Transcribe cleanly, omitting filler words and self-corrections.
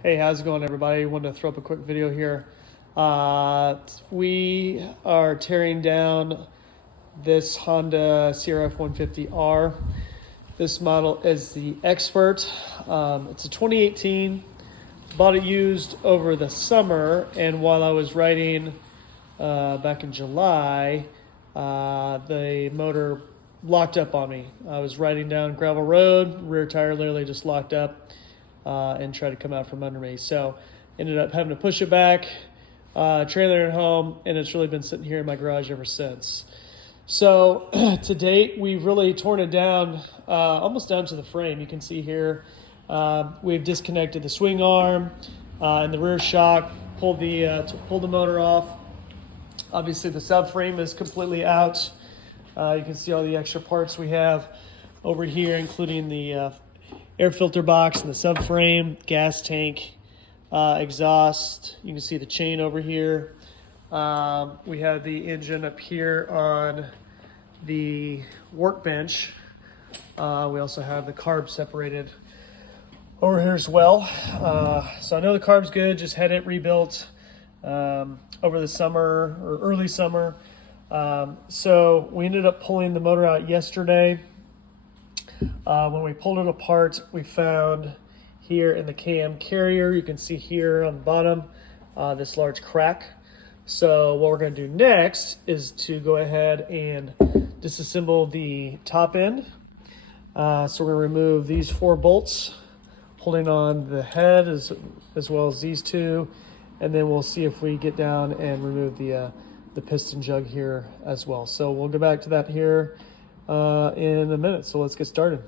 Hey, how's it going, everybody? Wanted to throw up a quick video here. We are tearing down this Honda CRF150R. This model is the Expert. It's a 2018. Bought it used over the summer, and while I was riding back in July, the motor locked up on me. I was riding down gravel road, rear tire literally just locked up. And tried to come out from under me. So ended up having to push it back, trailer it home, and it's really been sitting here in my garage ever since. So to date, we've really torn it down, almost down to the frame. You can see here, we've disconnected the swing arm and the rear shock, pulled the motor off. Obviously the subframe is completely out. You can see all the extra parts we have over here, including the air filter box and the subframe, gas tank, exhaust. You can see the chain over here. We have the engine up here on the workbench. We also have the carb separated over here as well. So I know the carb's good, just had it rebuilt over the summer or early summer. So we ended up pulling the motor out yesterday. When we pulled it apart, we found here in the cam carrier, you can see here on the bottom, this large crack. So what we're going to do next is to go ahead and disassemble the top end. So we're going to remove these 4 bolts holding on the head as well as these 2. And then we'll see if we get down and remove the piston jug here as well. So we'll go back to that here in a minute, so let's get started.